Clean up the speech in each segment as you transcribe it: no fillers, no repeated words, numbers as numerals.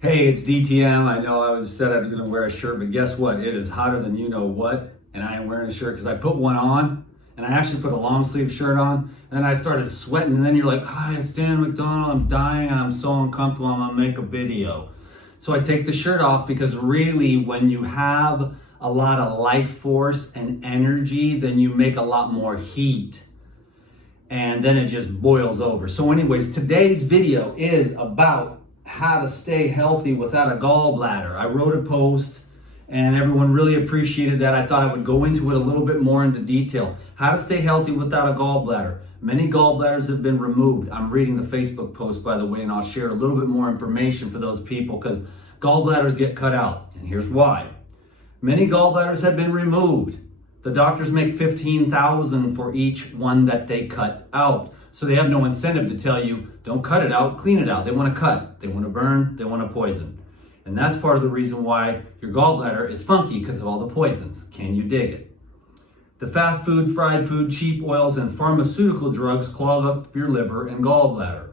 Hey, it's DTM. I know I said I was going to wear a shirt, but guess what? It is hotter than you know what, and I am wearing a shirt because I put one on, and I actually put a long sleeve shirt on, and then I started sweating, and then you're like, hi, it's Dan McDonald, I'm dying, I'm so uncomfortable, I'm going to make a video. So I take the shirt off because really when you have a lot of life force and energy, then you make a lot more heat. And then it just boils over. So anyways, today's video is about how to stay healthy without a gallbladder. I wrote a post and everyone really appreciated that. I thought I would go into it a little bit more into detail. How to stay healthy without a gallbladder. Many gallbladders have been removed. I'm reading the Facebook post, by the way, and I'll share a little bit more information for those people because gallbladders get cut out. And here's why. Many gallbladders have been removed. The doctors make $15,000 for each one that they cut out. So they have no incentive to tell you, don't cut it out, clean it out. They want to cut, they want to burn, they want to poison. And that's part of the reason why your gallbladder is funky, because of all the poisons. Can you dig it? The fast food, fried food, cheap oils, and pharmaceutical drugs clog up your liver and gallbladder.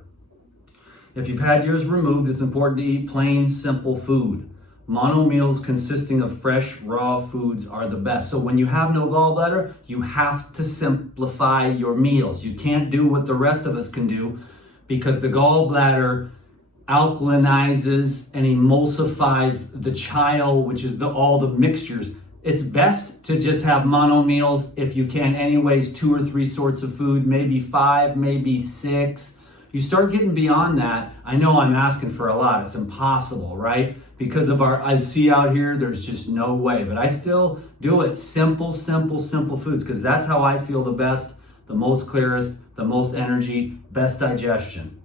If you've had yours removed, it's important to eat plain, simple food. Mono meals consisting of fresh, raw foods are the best. So when you have no gallbladder, you have to simplify your meals. You can't do what the rest of us can do because the gallbladder alkalinizes and emulsifies the chyle, which is all the mixtures. It's best to just have mono meals if you can. Anyways, 2 or 3 sorts of food, maybe 5, maybe 6. You start getting beyond that. I know I'm asking for a lot. It's impossible, right? Because of I see out here, there's just no way. But I still do it. Simple foods, because that's how I feel the best, the most clearest, the most energy, best digestion.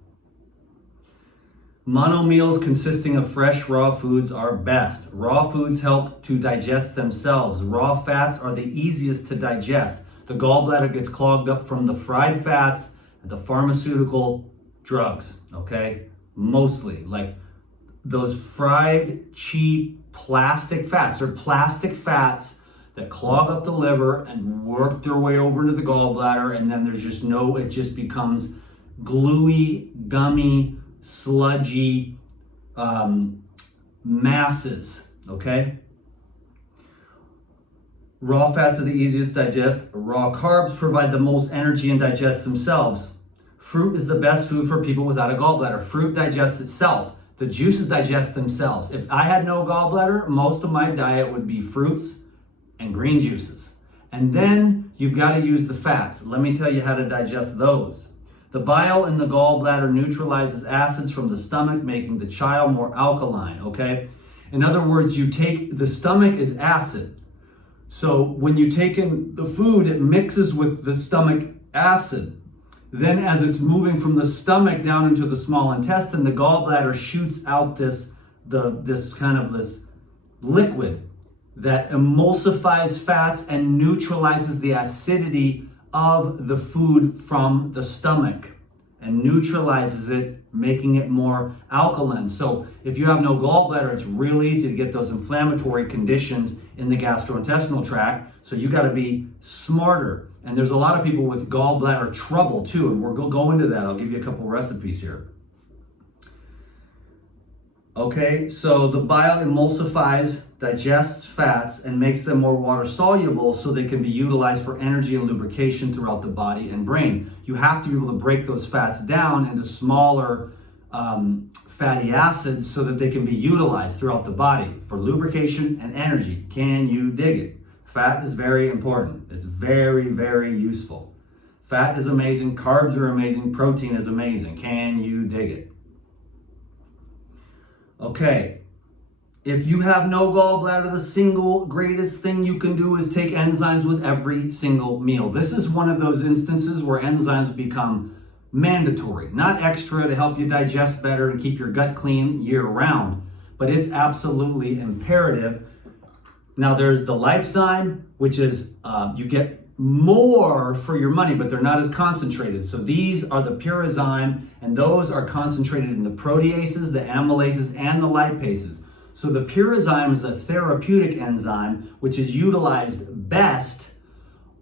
Mono meals consisting of fresh, raw foods are best. Raw foods help to digest themselves. Raw fats are the easiest to digest. The gallbladder gets clogged up from the fried fats and the pharmaceutical drugs, okay? Mostly, like those fried, cheap plastic fats. They're plastic fats that clog up the liver and work their way over into the gallbladder, and then there's just it just becomes gluey, gummy, sludgy masses, okay? Raw fats are the easiest to digest. Raw carbs provide the most energy and digest themselves. Fruit is the best food for people without a gallbladder. Fruit digests itself. The juices digest themselves. If I had no gallbladder, most of my diet would be fruits and green juices. And then you've got to use the fats. Let me tell you how to digest those. The bile in the gallbladder neutralizes acids from the stomach, making the chyle more alkaline, okay? In other words, the stomach is acid. So when you take in the food, it mixes with the stomach acid. Then as it's moving from the stomach down into the small intestine, the gallbladder shoots out this liquid that emulsifies fats and neutralizes the acidity of the food from the stomach and neutralizes it, making it more alkaline. So if you have no gallbladder, it's real easy to get those inflammatory conditions in the gastrointestinal tract. So you got to be smarter. And there's a lot of people with gallbladder trouble too, and we'll go into that. I'll give you a couple recipes here. Okay, so the bile emulsifies, digests fats, and makes them more water soluble so they can be utilized for energy and lubrication throughout the body and brain. You have to be able to break those fats down into smaller fatty acids so that they can be utilized throughout the body for lubrication and energy. Can you dig it? Fat is very important. It's very, very useful. Fat is amazing. Carbs are amazing. Protein is amazing. Can you dig it? Okay. If you have no gallbladder, the single greatest thing you can do is take enzymes with every single meal. This is one of those instances where enzymes become mandatory, not extra to help you digest better and keep your gut clean year round, but it's absolutely imperative. Now there's the Lifezyme, which is you get more for your money, but they're not as concentrated. So these are the Purazyme, and those are concentrated in the proteases, the amylases, and the lipases. So the Purazyme is a therapeutic enzyme, which is utilized best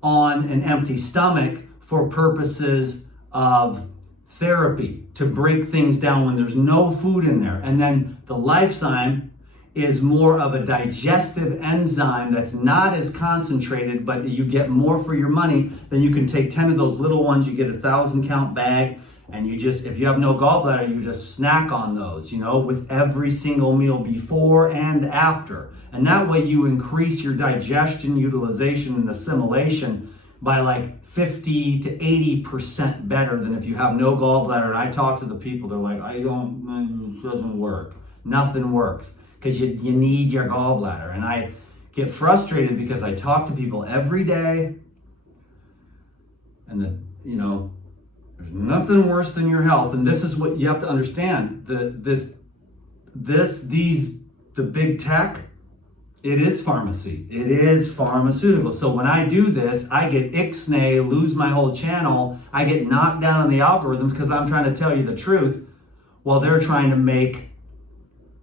on an empty stomach for purposes of therapy to break things down when there's no food in there. And then the lifetime is more of a digestive enzyme that's not as concentrated, but you get more for your money. Then you can take 10 of those little ones, you get a 1,000 count bag, and you just, if you have no gallbladder, you just snack on those, you know, with every single meal before and after. And that way you increase your digestion, utilization, and assimilation by like 50 to 80% better than if you have no gallbladder. And I talk to the people, they're like, it doesn't work. Nothing works because you need your gallbladder. And I get frustrated because I talk to people every day, and there's nothing worse than your health. And this is what you have to understand. The big tech, it is pharmacy. It is pharmaceutical. So when I do this, I get ixnay, lose my whole channel. I get knocked down in the algorithms because I'm trying to tell you the truth while they're trying to make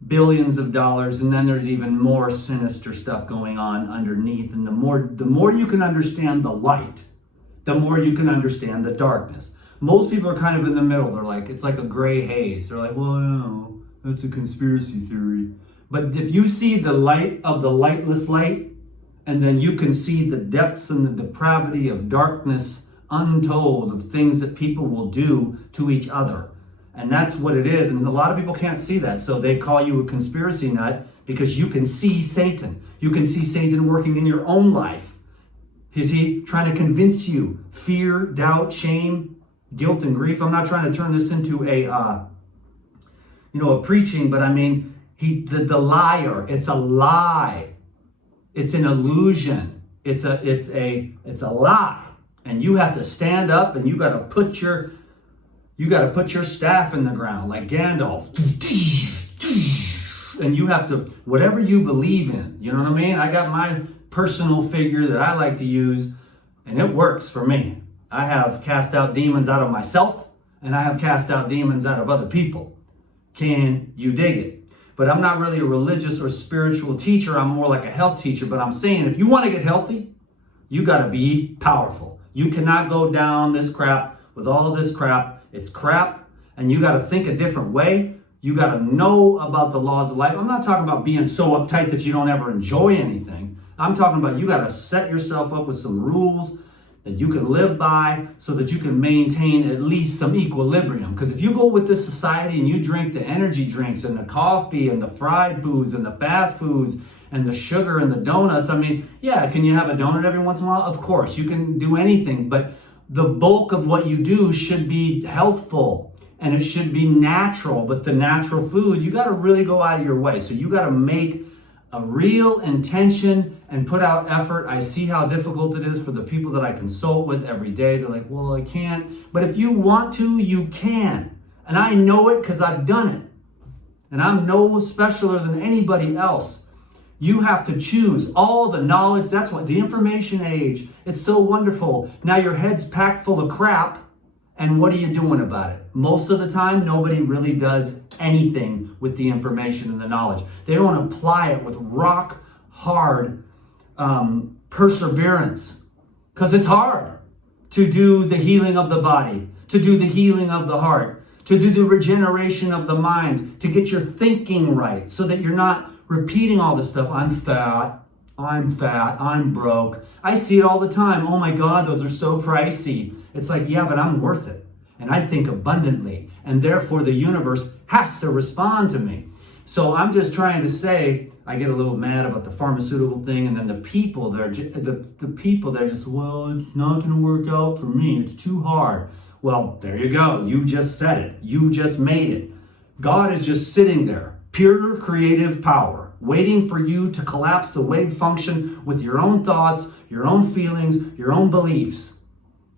billions of dollars. And then there's even more sinister stuff going on underneath. And the more you can understand the light, the more you can understand the darkness. Most people are kind of in the middle. They're like, it's like a gray haze. They're like, well, no, that's a conspiracy theory. But if you see the light of the lightless light, and then you can see the depths and the depravity of darkness untold, of things that people will do to each other. And that's what it is. And a lot of people can't see that. So they call you a conspiracy nut because you can see Satan. You can see Satan working in your own life. Is he trying to convince you? Fear, doubt, shame, guilt, and grief. I'm not trying to turn this into a preaching, but I mean, the liar. It's a lie. It's an illusion. It's a lie. And you have to stand up, and you got to put your staff in the ground like Gandalf. And you have to, whatever you believe in, you know what I mean? I got my personal figure that I like to use, and it works for me. I have cast out demons out of myself, and I have cast out demons out of other people. Can you dig it? But I'm not really a religious or spiritual teacher. I'm more like a health teacher. But I'm saying, if you want to get healthy, you got to be powerful. You cannot go down this crap with all this crap. It's crap, and you got to think a different way. You got to know about the laws of life. I'm not talking about being so uptight that you don't ever enjoy anything. I'm talking about you got to set yourself up with some rules that you can live by so that you can maintain at least some equilibrium. Because if you go with this society and you drink the energy drinks and the coffee and the fried foods and the fast foods and the sugar and the donuts, I mean, yeah, can you have a donut every once in a while? Of course, you can do anything, but the bulk of what you do should be healthful and it should be natural. But the natural food, you got to really go out of your way. So you got to make a real intention and put out effort. I see how difficult it is for the people that I consult with every day. They're like, well, I can't. But if you want to, you can. And I know it because I've done it. And I'm no specialer than anybody else. You have to choose all the knowledge. That's what the information age. It's so wonderful. Now your head's packed full of crap. And what are you doing about it? Most of the time, nobody really does anything with the information and the knowledge. They don't apply it with rock hard perseverance. Because it's hard to do the healing of the body, to do the healing of the heart, to do the regeneration of the mind, to get your thinking right so that you're not repeating all this stuff. I'm fat, I'm broke. I see it all the time. Oh my God, those are so pricey. It's like, yeah, but I'm worth it. And I think abundantly. And therefore the universe has to respond to me. So I'm just trying to say, I get a little mad about the pharmaceutical thing. And then the people, they're just, well, it's not going to work out for me. It's too hard. Well, there you go. You just said it. You just made it. God is just sitting there, pure creative power, waiting for you to collapse the wave function with your own thoughts, your own feelings, your own beliefs.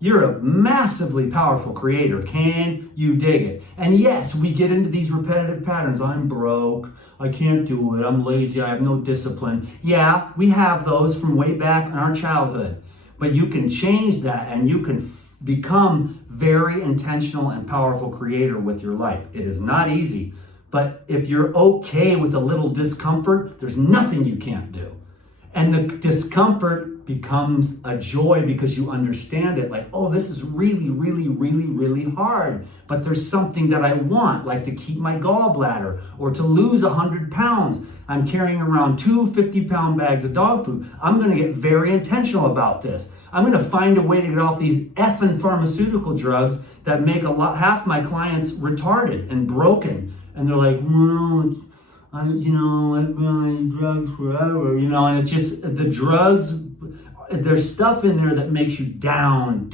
You're a massively powerful creator. Can you dig it? And yes, we get into these repetitive patterns. I'm broke. I can't do it. I'm lazy. I have no discipline. Yeah, we have those from way back in our childhood. But you can change that and you can become very intentional and powerful creator with your life. It is not easy. But if you're okay with a little discomfort, there's nothing you can't do. And the discomfort becomes a joy because you understand it. Like, oh, this is really, really, really, really hard. But there's something that I want, like to keep my gallbladder or to lose 100 pounds. I'm carrying around 2 50-pound bags of dog food. I'm going to get very intentional about this. I'm going to find a way to get off these effing pharmaceutical drugs that make half my clients retarded and broken. And they're like, well, I've been on drugs forever, and it's just the drugs, there's stuff in there that makes you down.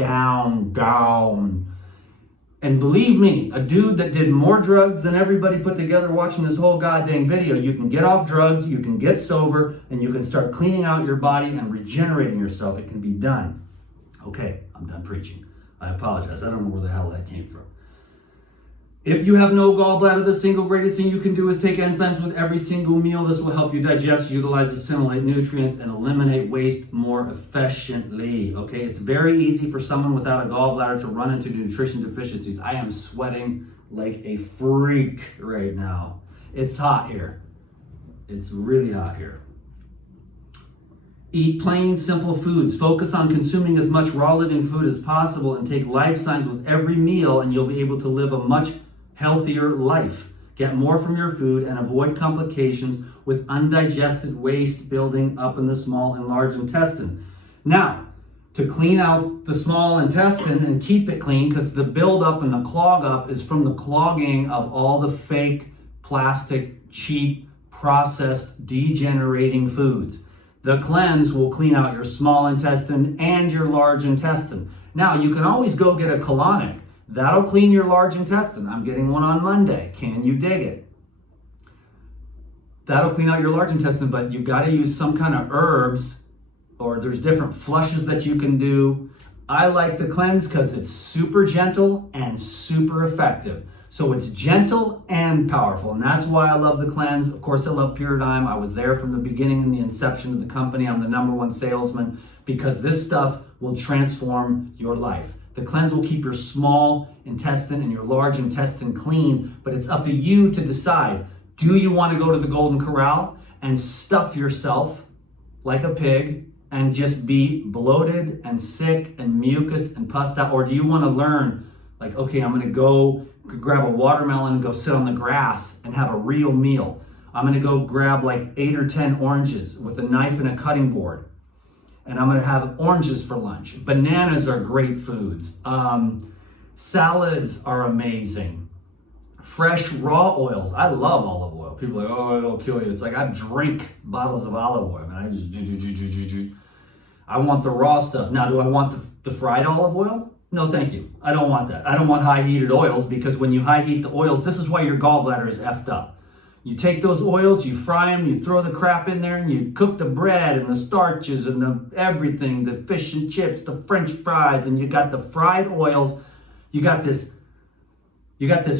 And believe me, a dude that did more drugs than everybody put together watching this whole goddamn video, you can get off drugs, you can get sober, and you can start cleaning out your body and regenerating yourself. It can be done. Okay, I'm done preaching. I apologize. I don't know where the hell that came from. If you have no gallbladder, the single greatest thing you can do is take enzymes with every single meal. This will help you digest, utilize, assimilate nutrients, and eliminate waste more efficiently. Okay, it's very easy for someone without a gallbladder to run into nutrition deficiencies. I am sweating like a freak right now. It's hot here. It's really hot here. Eat plain, simple foods. Focus on consuming as much raw living food as possible and take life signs with every meal, and you'll be able to live a much healthier life. Get more from your food and avoid complications with undigested waste building up in the small and large intestine. Now, to clean out the small intestine and keep it clean, because the buildup and the clog up is from the clogging of all the fake, plastic, cheap, processed, degenerating foods. The cleanse will clean out your small intestine and your large intestine. Now, you can always go get a colonic. That'll clean your large intestine. I'm getting one on Monday. Can you dig it? That'll clean out your large intestine, but you got to use some kind of herbs, or there's different flushes that you can do. I like the cleanse because it's super gentle and super effective. So it's gentle and powerful, and that's why I love the cleanse. Of course, I love Puridyme. I was there from the beginning in the inception of the company. I'm the #1 salesman because this stuff will transform your life. The cleanse will keep your small intestine and your large intestine clean, but it's up to you to decide. Do you want to go to the Golden Corral and stuff yourself like a pig and just be bloated and sick and mucus and pussed out? Or do you want to learn, like, okay, I'm going to go grab a watermelon and go sit on the grass and have a real meal. I'm going to go grab like 8 or 10 oranges with a knife and a cutting board. And I'm going to have oranges for lunch. Bananas are great foods. Salads are amazing. Fresh raw oils. I love olive oil. People are like, oh, it'll kill you. It's like I drink bottles of olive oil. And I just I want the raw stuff. Now, do I want the fried olive oil? No, thank you. I don't want that. I don't want high heated oils, because when you high heat the oils, this is why your gallbladder is effed up. You take those oils, you fry them, you throw the crap in there, and you cook the bread and the starches and the everything, the fish and chips, the French fries, and you got the fried oils. You got this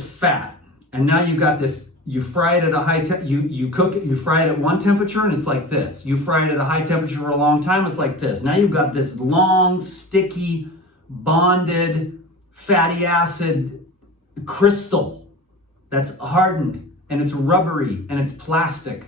fat, and now you got this. You fry it at a high you cook it. You fry it at one temperature, and it's like this. You fry it at a high temperature for a long time, it's like this. Now you've got this long, sticky, bonded fatty acid crystal that's hardened. And it's rubbery, and it's plastic.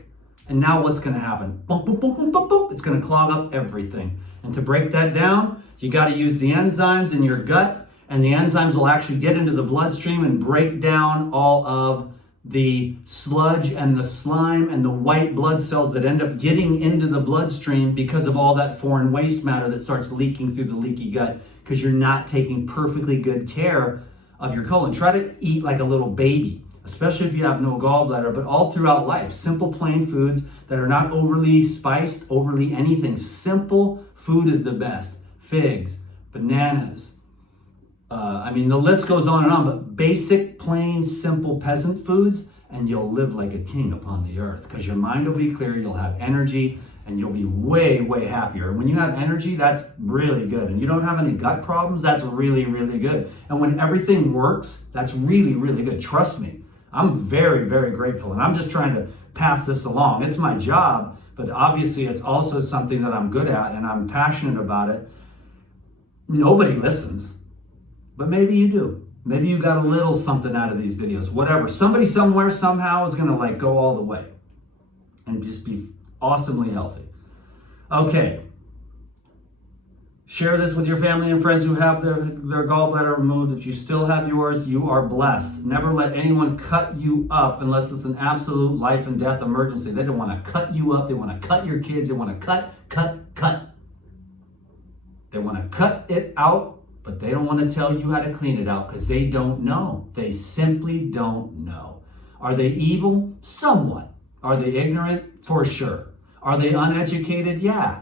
And now what's going to happen? Boom, boom, boom, boom, boom, boom. It's going to clog up everything. And to break that down, you got to use the enzymes in your gut, and the enzymes will actually get into the bloodstream and break down all of the sludge and the slime and the white blood cells that end up getting into the bloodstream because of all that foreign waste matter that starts leaking through the leaky gut because you're not taking perfectly good care of your colon. Try to eat like a little baby, especially if you have no gallbladder, but all throughout life. Simple, plain foods that are not overly spiced, overly anything. Simple food is the best. Figs, bananas. The list goes on and on, but basic, plain, simple peasant foods, and you'll live like a king upon the earth because your mind will be clear, you'll have energy, and you'll be way, way happier. And when you have energy, that's really good. And you don't have any gut problems, that's really, really good. And when everything works, that's really, really good. Trust me. I'm very, very grateful, and I'm just trying to pass this along. It's my job, but obviously it's also something that I'm good at, and I'm passionate about it. Nobody listens, but maybe you do. Maybe you got a little something out of these videos, whatever. Somebody somewhere somehow is gonna go all the way and just be awesomely healthy. Okay. Share this with your family and friends who have their gallbladder removed. If you still have yours, you are blessed. Never let anyone cut you up unless it's an absolute life and death emergency. They don't want to cut you up. They want to cut your kids. They want to cut. They want to cut it out, but they don't want to tell you how to clean it out because they don't know. They simply don't know. Are they evil? Somewhat. Are they ignorant? For sure. Are they uneducated? Yeah.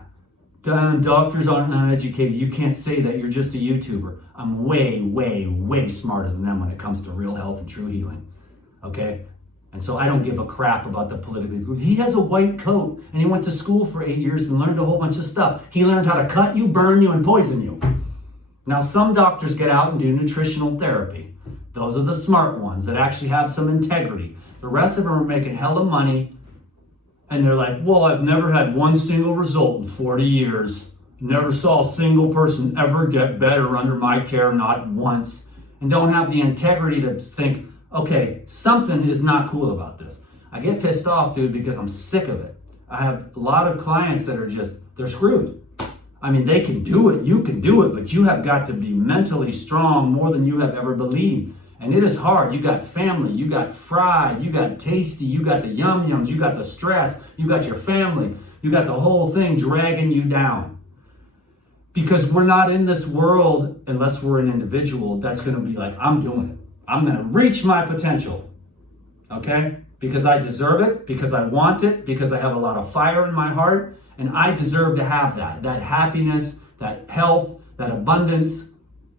Doctors aren't uneducated. You can't say that. You're just a YouTuber. I'm way, way, way smarter than them when it comes to real health and true healing. Okay? And so I don't give a crap about the politically. He has a white coat and he went to school for 8 years and learned a whole bunch of stuff. He learned how to cut you, burn you, and poison you. Now, some doctors get out and do nutritional therapy. Those are the smart ones that actually have some integrity. The rest of them are making hella money. And they're like, well, I've never had one single result in 40 years. Never saw a single person ever get better under my care, not once. And don't have the integrity to think, okay, something is not cool about this. I get pissed off, dude, because I'm sick of it. I have a lot of clients that are just, they're screwed. I mean, they can do it, you can do it, but you have got to be mentally strong more than you have ever believed. And it is hard. You got family, you got fried, you got tasty, you got the yum-yums, you got the stress, you got your family, you got the whole thing dragging you down. Because we're not in this world, unless we're an individual, that's going to be like, I'm doing it. I'm going to reach my potential. Okay? Because I deserve it, because I want it, because I have a lot of fire in my heart, and I deserve to have that. That happiness, that health, that abundance,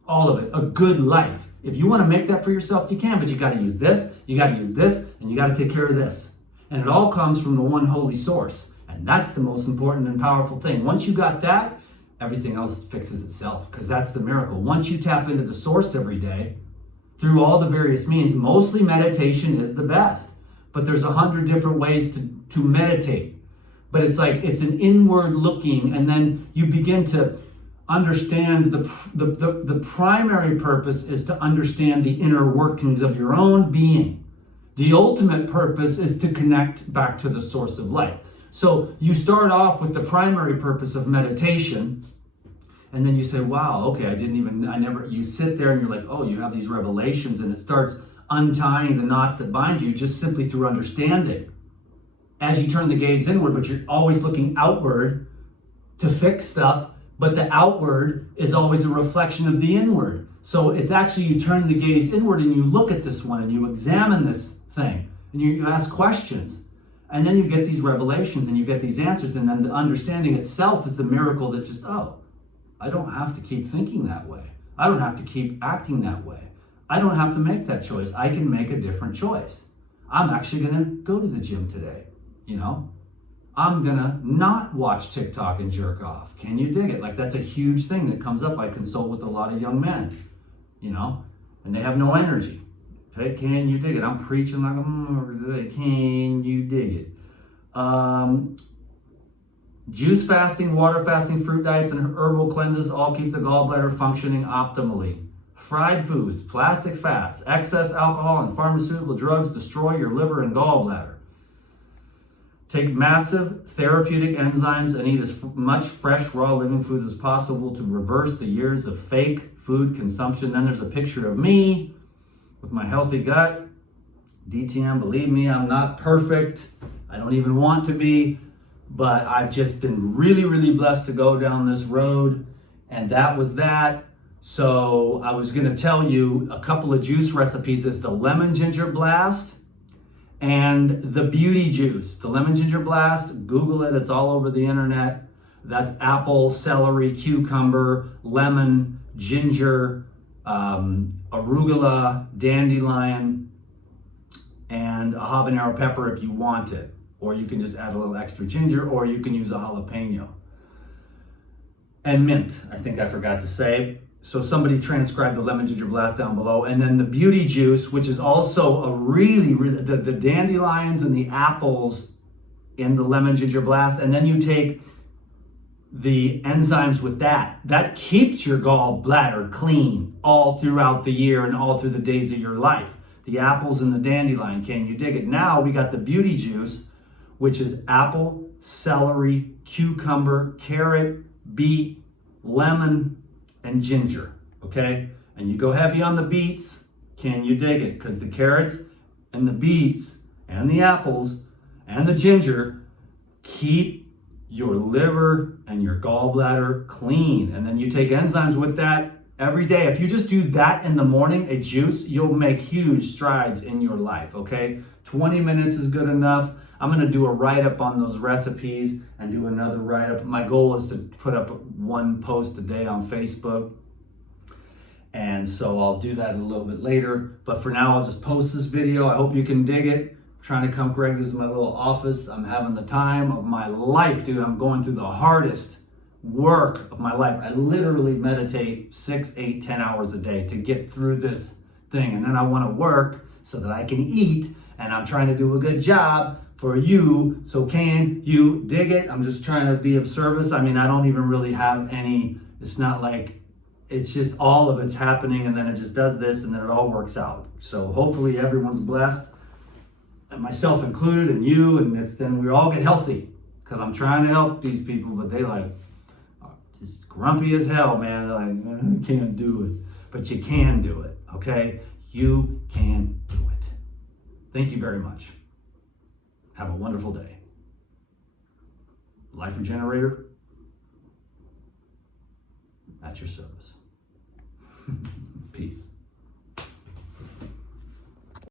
all of it. A good life. If you want to make that for yourself, you can, but you got to use this, you got to use this, and you got to take care of this. And it all comes from the one holy source. And that's the most important and powerful thing. Once you got that, everything else fixes itself, because that's the miracle. Once you tap into the source every day, through all the various means, mostly meditation is the best. But there's 100 different ways to meditate. But it's like, it's an inward looking, and then you begin to understand the primary purpose is to understand the inner workings of your own being. The ultimate purpose is to connect back to the source of life. So you start off with the primary purpose of meditation, and then you say, wow, okay, you sit there and you're like, oh, you have these revelations, and it starts untying the knots that bind you just simply through understanding. As you turn the gaze inward, but you're always looking outward to fix stuff, but the outward is always a reflection of the inward. So it's actually, you turn the gaze inward and you look at this one and you examine this thing and you ask questions. And then you get these revelations and you get these answers, and then the understanding itself is the miracle that just, oh, I don't have to keep thinking that way. I don't have to keep acting that way. I don't have to make that choice. I can make a different choice. I'm actually going to go to the gym today, you know? I'm gonna not watch TikTok and jerk off. Can you dig it? Like, that's a huge thing that comes up. I consult with a lot of young men, you know, and they have no energy. Okay, can you dig it? I'm preaching like can you dig it? Juice fasting, water fasting, fruit diets, and herbal cleanses all keep the gallbladder functioning optimally. Fried foods, plastic fats, excess alcohol, and pharmaceutical drugs destroy your liver and gallbladder. Take massive therapeutic enzymes and eat as much fresh, raw, living foods as possible to reverse the years of fake food consumption. Then there's a picture of me with my healthy gut. DTM, believe me, I'm not perfect. I don't even want to be, but I've just been really, really blessed to go down this road. And that was that. So I was going to tell you a couple of juice recipes. It's the lemon ginger blast and the beauty juice. The lemon ginger blast, Google it, it's all over the internet. That's apple, celery, cucumber, lemon, ginger, arugula, dandelion, and a habanero pepper if you want it. Or you can just add a little extra ginger, or you can use a jalapeno. And mint, I think I forgot to say. So somebody transcribed the lemon ginger blast down below. And then the beauty juice, which is also a really, the dandelions and the apples in the lemon ginger blast. And then you take the enzymes with that. That keeps your gallbladder clean all throughout the year and all through the days of your life. The apples and the dandelion, can you dig it? Now we got the beauty juice, which is apple, celery, cucumber, carrot, beet, lemon, and ginger, okay? And you go heavy on the beets, can you dig it? Because the carrots and the beets and the apples and the ginger keep your liver and your gallbladder clean. And then you take enzymes with that every day. If you just do that in the morning, a juice, you'll make huge strides in your life, okay? 20 minutes is good enough. I'm gonna do a write-up on those recipes and do another write-up. My goal is to put up one post a day on Facebook. And so I'll do that a little bit later. But for now, I'll just post this video. I hope you can dig it. I'm trying to come correct. This is my little office. I'm having the time of my life, dude. I'm going through the hardest work of my life. I literally meditate 6, 8, 10 hours a day to get through this thing. And then I want to work so that I can eat. And I'm trying to do a good job for you. So can you dig it? I'm just trying to be of service. I mean, I don't even really have any, it's not like, it's just all of it's happening and then it just does this and then it all works out. So hopefully everyone's blessed, and myself included, and you, and then we all get healthy, because I'm trying to help these people, but they like, just grumpy as hell, man. They're like, I can't do it. But you can do it, okay? You can do it. Thank you very much. Have a wonderful day. Life Regenerator, at your service. Peace.